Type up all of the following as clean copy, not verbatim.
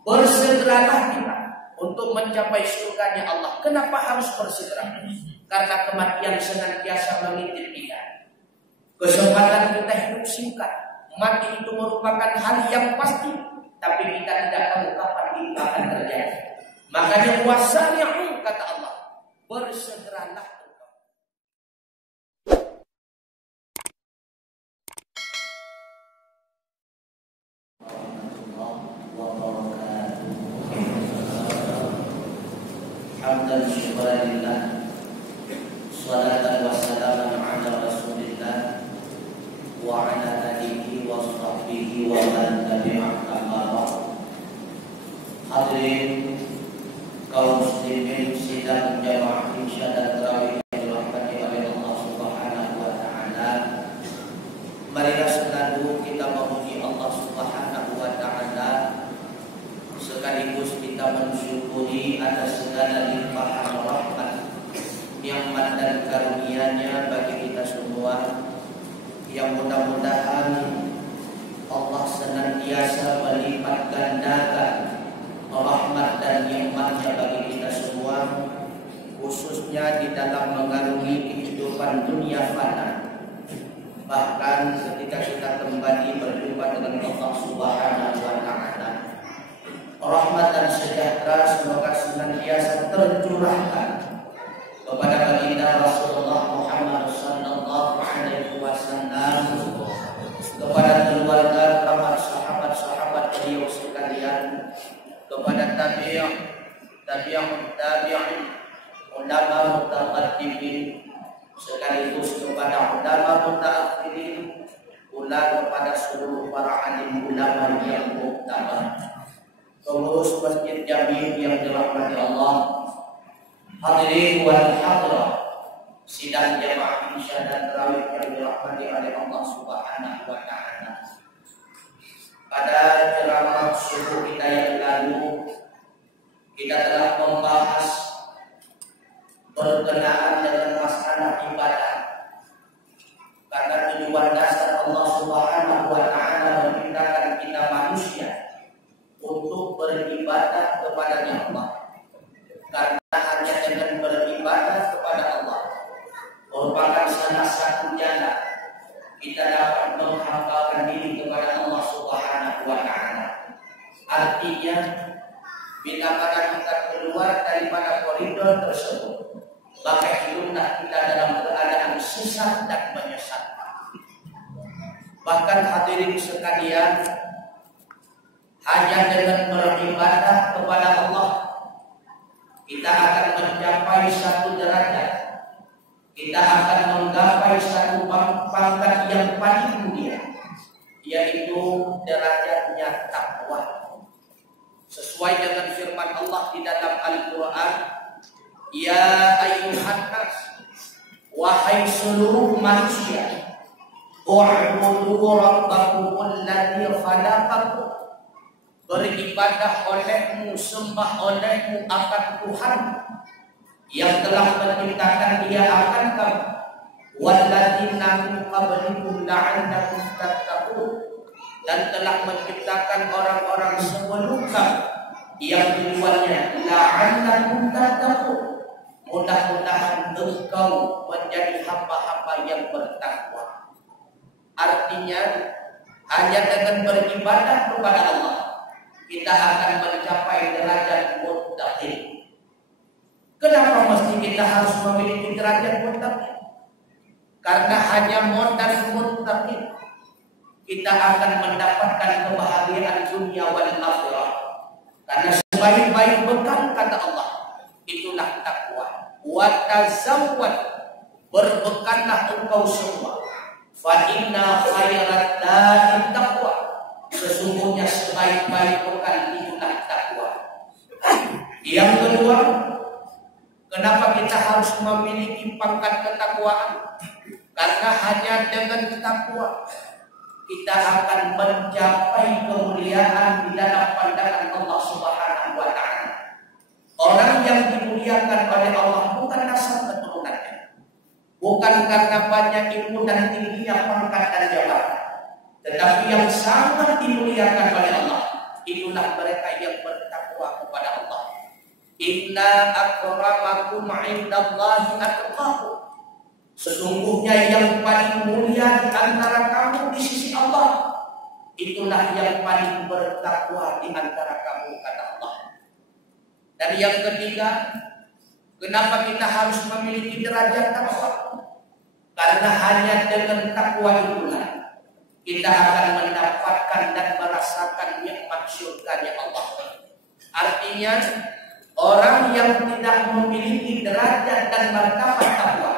Bersegeralah kita untuk mencapai surganya Allah. Kenapa harus bersegera? Karena kematian senantiasa mengintip kita. Kesempatan kita hidup singkat. Mati itu merupakan hal yang pasti, tapi kita tidak tahu kapan itu akan terjadi. Makanya wasari'u, kata Allah, bersegeralah. Hamdan syukurillah, salatan wassalaman ala rasulillah wa ala alihi wa sahbihi wa man tabi'ahum amma. Hadirin kaum muslimin sidang jamaah isya dan tarawih yang dirahmati oleh Allah Subhanahu wa taala. Marilah selalu kita memuji Allah Subhanahu wa taala, sekaligus kita mensyukuri atas segala limpahan rahmat, nikmat dan karunia-Nya bagi kita semua, yang mudah-mudahan Allah senantiasa melipat gandakan rahmat dan nikmat-Nya bagi kita semua, khususnya di dalam mengarungi kehidupan dunia fana. Bahkan ketika kita kembali berjumpa dengan Allah Subhanahu wa taala, rahmat dan sejahtera semoga senantiasa tercurahkan kepada baginda Rasulullah Muhammad sallallahu alaihi wasallam, kepada keluarga, kerabat, sahabat-sahabat beliau sekalian, kepada tabi'in, ulama mutaqaddimin, sekaligus kepada ulama mutaakhirin, pula kepada seluruh para alim ulama yang muktabar, pengurus Masjid Jami yang dirahmati Allah, hadirin wal hadirat sidang jamaah isya dan tarawih yang dirahmati oleh Allah Subhanahu wa taala. Pada ceramah subuh kita yang lalu, kita telah membahas berkenaan dengan masalah ibadah. Karena tujuan dasar Allah Subhanahu wa taala menciptakan kita manusia untuk beribadah kepada Allah. Karena hanya dengan beribadah kepada Allah merupakan salah satu jalan kita dapat menghambakan diri kepada Allah Subhanahu wa taala. Artinya, bila mana kita keluar daripada koridor tersebut, maka hiduplah kita dalam keadaan sesat dan menyesatkan. Bahkan hadirin sekalian, hanya dengan beribadah kepada Allah kita akan mencapai satu derajat, kita akan menggapai satu pangkat yang paling mulia, yaitu derajatnya takwa. Sesuai dengan firman Allah di dalam Al-Quran, ya ayyuhan nas, wahai seluruh manusia, u'budu rabbakumul ladzi khalaqakum, beribadah olehmu, sembah olehmu akan Tuhan yang telah menciptakan dia akan kamu, walladzina min qablikum la'allakum tattaqun, dan telah menciptakan orang-orang sebelum kamu yang tujuannya la'allakum tattaqun, mudah-mudahan engkau menjadi hamba-hamba yang bertakwa. Artinya, hanya dengan beribadah kepada Allah kita akan mencapai derajat muttaqin. Kenapa mesti kita harus memiliki derajat muttaqin? Karena hanya modal muttaqin kita akan mendapatkan kebahagiaan dunia wal akhirah. Karena sebaik-baik bekal, kata Allah, itulah takwa. Wa tazawwad, berbekallah engkau semua. Fa inna khairat dzati taqwa, sesungguhnya sebaik-baik bekal itulah takwa. Yang kedua, kenapa kita harus memiliki pangkat ketakwaan? Karena hanya dengan takwa kita akan mencapai kemuliaan di dalam pandangan Allah Subhanahu wa taala. Orang yang dimuliakan oleh Allah bukan asal keturunannya, bukan karena banyak ilmu dan tingginya pangkat dan jabatan, tetapi yang sangat dimuliakan oleh Allah itulah mereka yang bertakwa kepada Allah. Inna akramakum indallahi atqakum. Sesungguhnya yang paling mulia di antara kamu di sisi Allah, itulah yang paling bertakwa di antara kamu, kata Allah. Dan yang ketiga, kenapa kita harus memiliki derajat takwa? Karena hanya dengan takwa itulah kita akan mendapatkan dan merasakan nikmat surganya Allah. Artinya, orang yang tidak memiliki derajat dan martabat takwa,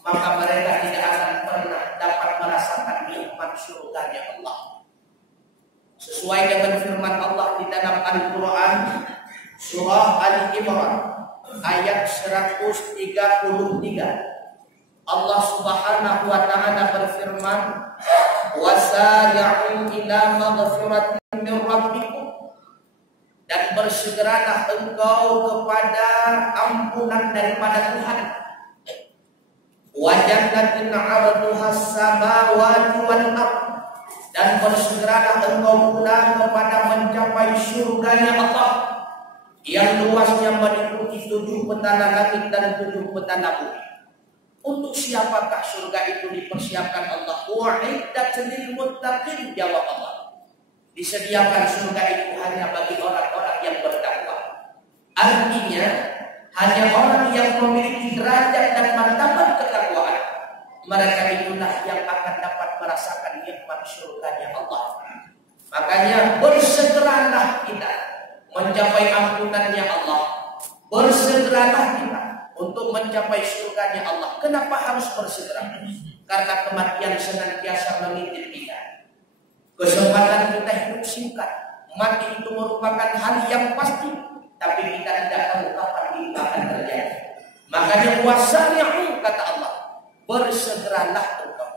maka mereka tidak akan pernah dapat merasakan nikmat surganya Allah. Sesuai dengan firman Allah di dalam Al-Quran, surah Ali Imran ayat 133. Allah Subhanahu wa taala berfirman, "Wasari'u ila maghfiratin min rabbikum." Dan bersegeralah engkau kepada ampunan daripada Tuhan. Wa jannatin 'arduha as-samawati wal ardh. Dan bersegeralah engkau pula kepada mencapai surganya Allah yang luasnya meliputi 7 petala langit dan 7 petala bumi. Untuk siapakah surga itu dipersiapkan Allah? Wa'iddat lil muttaqin, jawab Allah. Disediakan surga itu hanya bagi orang-orang yang bertakwa. Artinya, hanya orang yang memiliki derajat dan martabat ketakwaan, mereka itulah yang akan dapat merasakan nikmat surganya Allah. Makanya bersegeralah kita mencapai ampunannya Allah. Bersegeralah kita untuk mencapai surganya Allah. Kenapa harus bersegera? Karena kematian senantiasa mengintip kita. Kesempatan kita hidup singkat. Mati itu merupakan hal yang pasti, tapi kita tidak tahu kapan itu akan terjadi. Makanya wasari'u, kata Allah, bersegeralah engkau.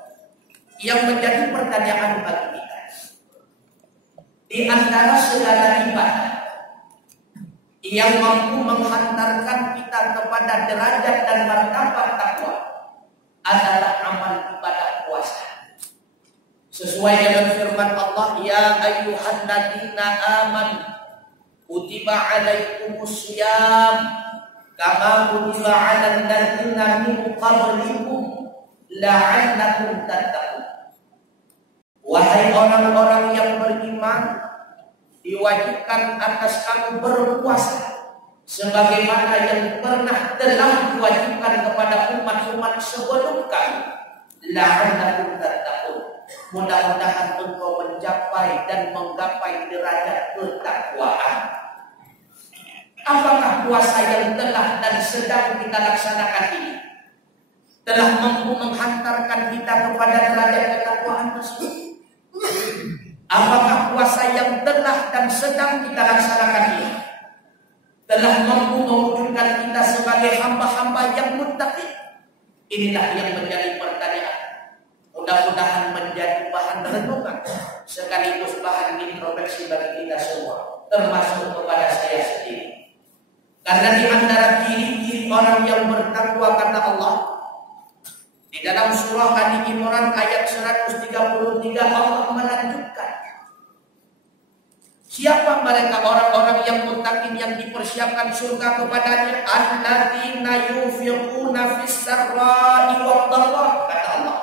Yang menjadi pertanyaan bagi kita, di antara segala ibadah yang mampu menghantarkan kita kepada derajat dan martabat takwa adalah amal ibadah puasa. Sesuai dengan firman Allah, ya ayyuhalladzina amanu kutiba alaikumusiyam kama kutiba alal ladzina min qablikum la'allakum tattaqun. Wahai orang-orang yang beriman, diwajibkan atas kamu berpuasa sebagaimana yang telah diwajibkan kepada umat-umat sebelum kamu. La'allakum tattaqun. Mudah-mudahan engkau mencapai dan menggapai derajat ketakwaan. Apakah puasa yang telah dan sedang kita laksanakan ini telah mampu menghantarkan kita kepada derajat ketakwaan tersebut? Apakah puasa yang telah dan sedang kita laksanakan ini telah mampu mewujudkan kita sebagai hamba-hamba yang muttaqin? Inilah yang menjadi pertanyaan. Mudah-mudahan menjadi bahan renungan sekaligus bahan introspeksi bagi kita semua, termasuk kepada saya sendiri. Karena di antara ciri-ciri orang yang bertakwa, kata Allah di dalam surah Ali Imran ayat 133, Allah melanjutkan, siapa mereka orang-orang yang muttaqin yang dipersiapkan surga kepadanya? Alladzina yunfiquna fis sarra'i wad dharra, kata Allah.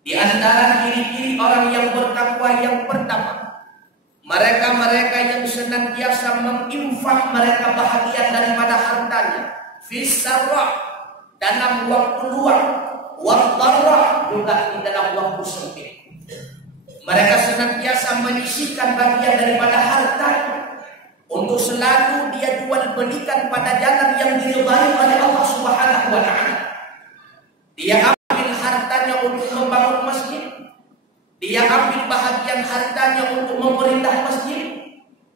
Di antara ciri-ciri orang yang bertakwa yang pertama, mereka-mereka yang senantiasa menginfak mereka bahagian daripada hartanya, fis sarra, dalam waktu luang, wad dharra, juga di dalam waktu sempit. Mereka senantiasa menyisihkan bagian daripada harta untuk selalu dia jual belikan pada jalan yang diridhai oleh Allah Subhanahu wa taala. Dia ambil hartanya untuk membangun masjid, dia ambil bahagian hartanya untuk memerintah masjid,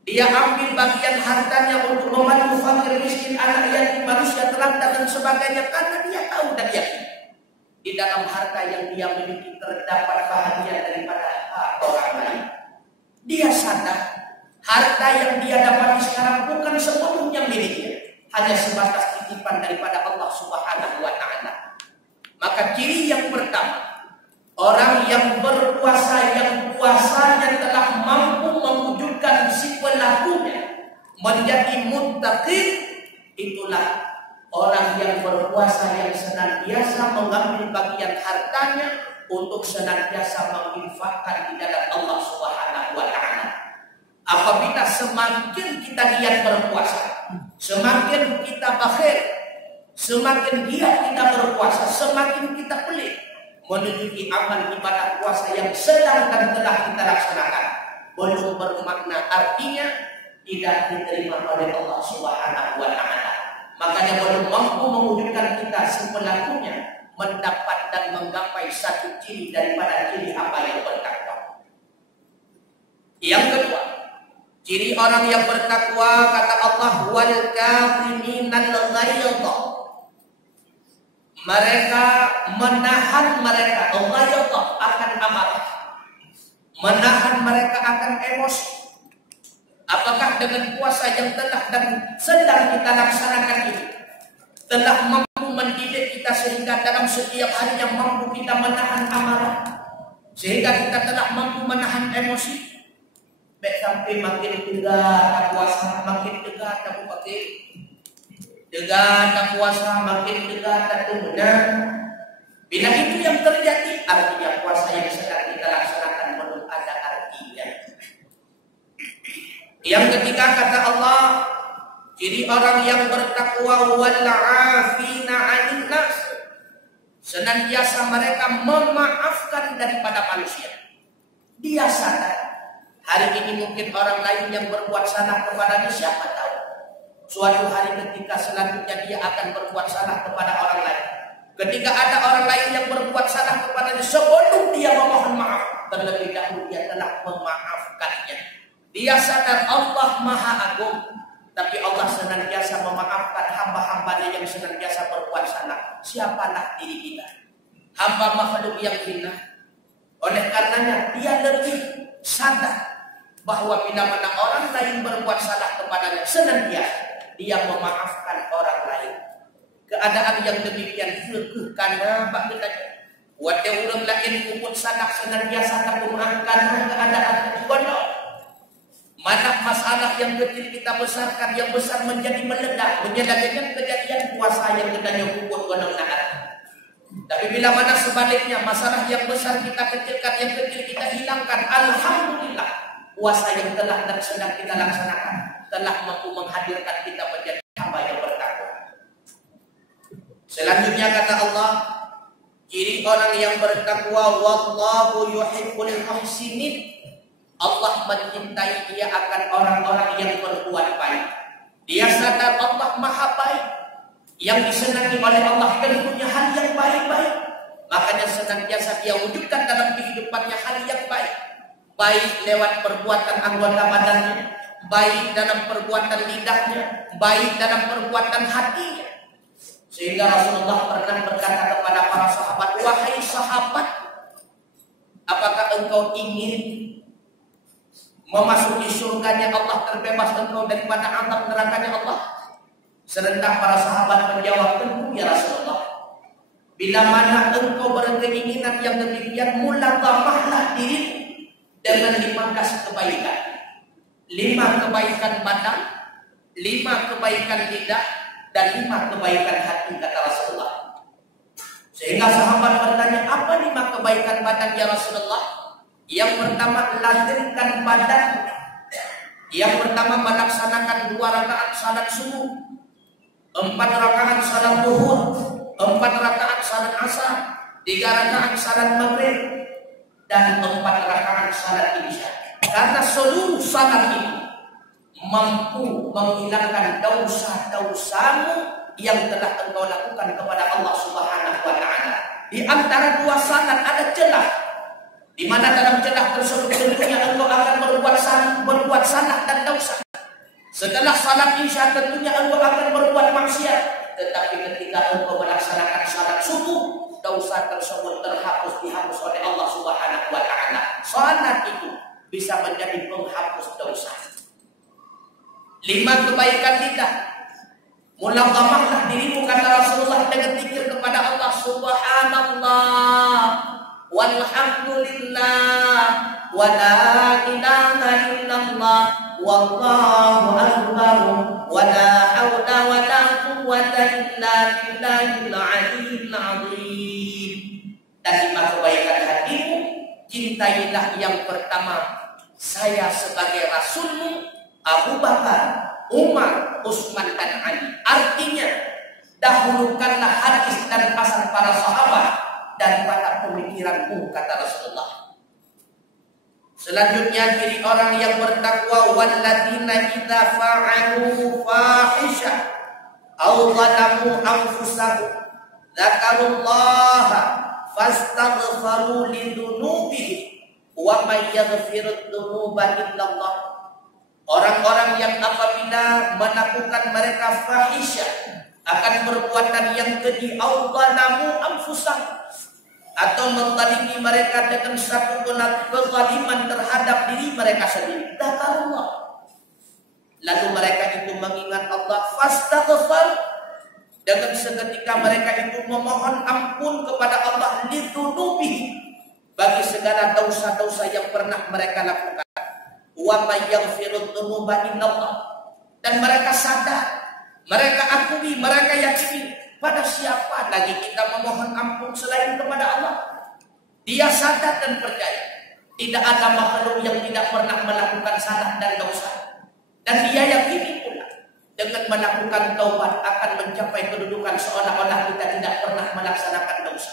dia ambil bagian hartanya untuk membantu fakir miskin, anak yatim, manusia terlantar dan sebagainya, karena dia tahu dan yakin di dalam harta yang dia miliki terdapat bahagia daripada hak orang lain. Dia sadar harta yang dia dapati sekarang bukan sepenuhnya miliknya, hanya sebatas titipan daripada Allah Subhanahu wa taala. Maka ciri yang pertama, Orang yang berpuasa, yang puasanya telah mampu mewujudkan si pelakunya menjadi muttaqin, itulah orang yang berpuasa yang senantiasa mengambil bagian hartanya untuk senantiasa menginfakkan di dalam Allah Subhanahu wa taala. Apabila semakin kita giat berpuasa, semakin kita bakhil, semakin giat kita berpuasa, semakin kita pelit menuju amal ibadah puasa yang sedang dan telah kita laksanakan, belum bermakna artinya tidak diterima oleh Allah Subhanahu wa taala. Makanya belum mampu mewujudkan kita si pelakunya mendapat dan menggapai satu ciri daripada ciri apa yang bertakwa. Yang kedua, ciri orang yang bertakwa, kata Allah, wal kaziminal ghaidha. Mereka menahan mereka akan amarah, menahan mereka akan emosi. Apakah dengan puasa yang telah dan sedang kita laksanakan ini telah mampu mendidik kita sehingga dalam setiap hari yang mampu kita menahan amarah, sehingga kita telah mampu menahan emosi? Baik sampai makin tegak puasa, makin tegak tak pakai tegak tak puasa, makin tegak tak benar. Bila itu yang terjadi, artinya puasa yang sedang kita laksanakan belum ada artinya. Yang ketiga, kata Allah, ciri orang yang bertakwa, wal 'afina 'anil nas, senantiasa mereka memaafkan daripada manusia. Dia sadar hari ini mungkin orang lain yang berbuat salah kepadanya, siapa tahu suatu hari ketika selanjutnya dia akan berbuat salah kepada orang lain. Ketika ada orang lain yang berbuat salah kepadanya, sebelum dia memohon maaf, terlebih dahulu dia telah memaafkannya. Dia sadar Allah Maha Agung, tapi Allah senantiasa memaafkan hamba-hambanya yang senantiasa berbuat salah. Siapalah diri kita, hamba makhluk yang hina. Oleh karenanya dia lebih sadar bahwa bila mana orang lain berbuat salah kepadanya, senantiasa dia memaafkan orang lain. Keadaan yang demikian fikih karena bagaimananya wate urang lain pun salah senantiasa memaafkan keadaan bodoh. Mana masalah yang kecil kita besarkan, yang besar menjadi meledak, menjadikan kejadian puasa yang katanya kubur gunung nahar. Tapi bila mana sebaliknya, masalah yang besar kita kecilkan, yang kecil kita hilangkan, alhamdulillah, puasa yang telah dan sedang kita laksanakan telah mampu menghadirkan kita menjadi hamba yang bertakwa. Selanjutnya kata Allah, ciri orang yang bertakwa, wallahu yuhibbul muhsinin. Allah mencintai dia akan orang-orang yang berbuat baik. Dia sadar Allah Maha baik. Yang disenangi oleh Allah tentunya hal yang baik-baik. Makanya senantiasa dia wujudkan dalam kehidupannya hal yang baik. Baik lewat perbuatan anggota badannya, baik dalam perbuatan lidahnya, baik dalam perbuatan hatinya. Sehingga Rasulullah pernah berkata kepada para sahabat, wahai sahabat, apakah engkau ingin memasuki surganya Allah, terbebas engkau daripada azab nerakanya Allah? Serentak para sahabat menjawab, tentu ya Rasulullah. Bila mana engkau berkeinginan yang demikian, mulazamahlah diri dengan 15 kebaikan. 5 kebaikan badan, 5 kebaikan lidah, dan 5 kebaikan hati, kata Rasulullah. Sehingga sahabat bertanya, apa 5 kebaikan badan ya Rasulullah? Yang pertama, lazimkan badan. Yang pertama, melaksanakan 2 rakaat salat subuh, 4 rakaat salat zuhur, 4 rakaat salat asar, 3 rakaat salat maghrib, dan 4 rakaat salat isya. Karena seluruh salat ini mampu menghilangkan dosa-dosamu yang telah engkau lakukan kepada Allah Subhanahu wa taala. Di antara 2 salat ada celah, di mana dalam celah tersebut tentunya engkau akan berbuat salah dan dosa. Setelah salat isya tentunya engkau akan berbuat maksiat. Tetapi ketika engkau melaksanakan salat subuh, dosa tersebut dihapus oleh Allah Subhanahu wa taala. Salat itu bisa menjadi penghapus dosa. 5 kebaikan lidah. Mulazamahlah dirimu, kata Rasulullah, dengan zikir kepada Allah. Subhanallah walhamdulillah wa la ilaha illallah wallahu akbar wa la haula wa la quwwata illa billahil aliyyil azim. Dan lima kebaikan hatimu, cintailah yang pertama saya sebagai Rasulmu, Abu Bakar, Umar, Utsman dan Ali. Artinya dahulukanlah hadis dan pesan para sahabat daripada pemikiranmu, kata Rasulullah. Selanjutnya ciri orang yang bertakwa, walladzina idza fa'alu fahisha aw zalamu anfusahum dzakarullaha fastaghfiru lidzunubihim wa may yaghfiru dzunuba illallah. Orang-orang yang apabila melakukan mereka fahisha, akan perbuatan yang keji, aw zalamu anfusahum, atau menzalimi mereka dengan satu kezaliman terhadap diri mereka sendiri, dzakarullah, lalu mereka itu mengingat Allah, fastaghfar, dengan seketika mereka itu memohon ampun kepada Allah, lidzunubi, bagi segala dosa-dosa yang pernah mereka lakukan, wa may yaghfiru dzunuba illallah, dan mereka sadar, mereka akui, mereka yakini, pada siapa lagi kita memohon ampun selain kepada Allah. Dia sadar dan percaya tidak ada makhluk yang tidak pernah melakukan salah dan dosa, dan dia yakini pula dengan melakukan taubat akan mencapai kedudukan seolah-olah kita tidak pernah melaksanakan dosa.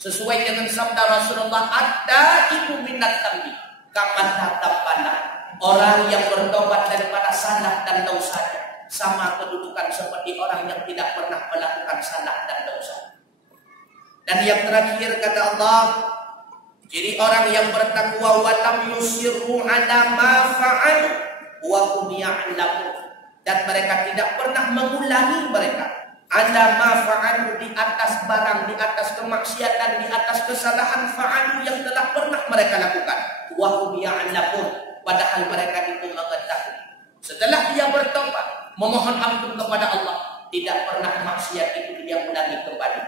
Sesuai dengan sabda Rasulullah, at-taibu minat tambi kaman tatabana, orang yang bertobat daripada salah dan dosanya sama kedudukan seperti orang yang tidak pernah melakukan salah dan dosa. Dan yang terakhir kata Allah, jadi orang yang bertakwa, wa lam yusirru ala ma fa'alu wa hum ya'lamun, dan mereka tidak pernah mengulangi mereka ala ma fa'alu, di atas barang, di atas kemaksiatan, di atas kesalahan fa'alu yang telah pernah mereka lakukan, wa hum ya'lamun, padahal mereka itu mengetahui. Setelah dia bertobat, memohon ampun kepada Allah, tidak pernah maksiat itu dia ulangi kembali.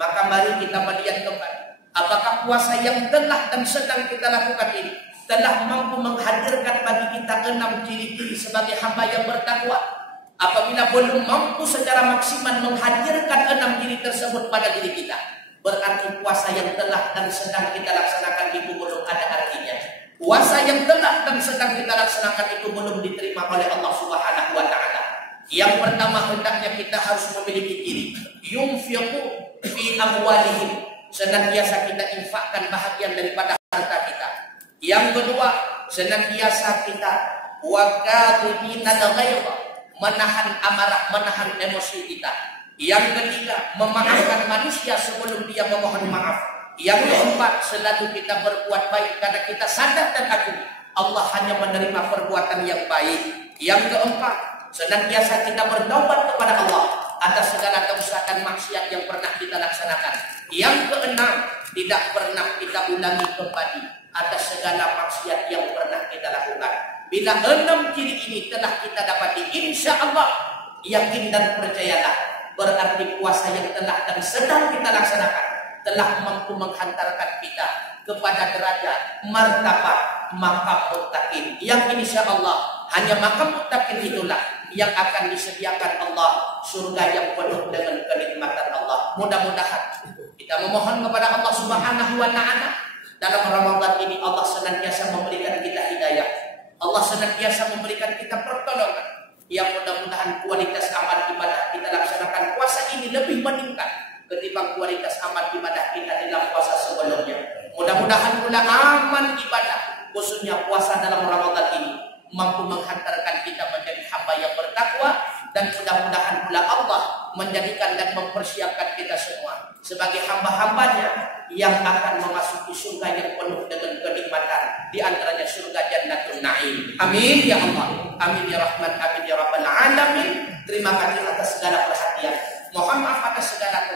Maka mari kita melihat kembali, apakah puasa yang telah dan sedang kita lakukan ini telah mampu menghadirkan bagi kita 6 ciri-ciri sebagai hamba yang bertakwa. Apabila belum mampu secara maksimal menghadirkan 6 ciri tersebut pada diri kita, berarti puasa yang telah dan sedang kita laksanakan itu belum ada artinya. Puasa yang telah dan sedang kita laksanakan itu belum diterima oleh Allah Subhanahu wa Ta'ala. Yang pertama, hendaknya kita harus memiliki diri yunfiqu fi amwalihim, senantiasa kita infakkan bahagian daripada harta kita. Yang kedua, senantiasa kita wa kadhiminal ghaidha, menahan amarah, menahan emosi kita. Yang ketiga, memaafkan manusia sebelum dia memohon maaf. Yang keempat, selalu kita berbuat baik karena kita sadar dan akui Allah hanya menerima perbuatan yang baik. Yang keempat, senantiasa kita bertobat kepada Allah atas segala dosa dan maksiat yang pernah kita laksanakan. Yang keenam, tidak pernah kita ulangi kembali atas segala maksiat yang pernah kita lakukan. Bila 6 ciri ini telah kita dapati, insya Allah yakin dan percayalah, berarti puasa yang telah dan sedang kita laksanakan telah mampu menghantarkan kita kepada derajat martabat maqam muttaqin, yang insya Allah hanya maqam muttaqin itulah yang akan disediakan Allah surga yang penuh dengan kenikmatan Allah. Mudah-mudahan kita memohon kepada Allah Subhanahu wa Ta'ala dalam Ramadan ini Allah senantiasa memberikan kita hidayah, Allah senantiasa memberikan kita pertolongan, yang mudah-mudahan kualitas amal ibadah kita laksanakan puasa ini lebih meningkat ketimbang kualitas amal ibadah kita dalam puasa sebelumnya. Mudah-mudahan pula amal ibadah, khususnya puasa dalam Ramadan ini, mampu menghantarkan kita menjadi hamba yang bertakwa, dan mudah-mudahan pula Allah menjadikan dan mempersiapkan kita semua sebagai hamba-hambanya yang akan memasuki surga yang penuh dengan kenikmatan, di antaranya surga Jannatul Na'im. Amin ya Allah, amin ya Rahman, amin ya Rabbal Alamin. Terima kasih atas segala perhatian, mohon maaf atas segala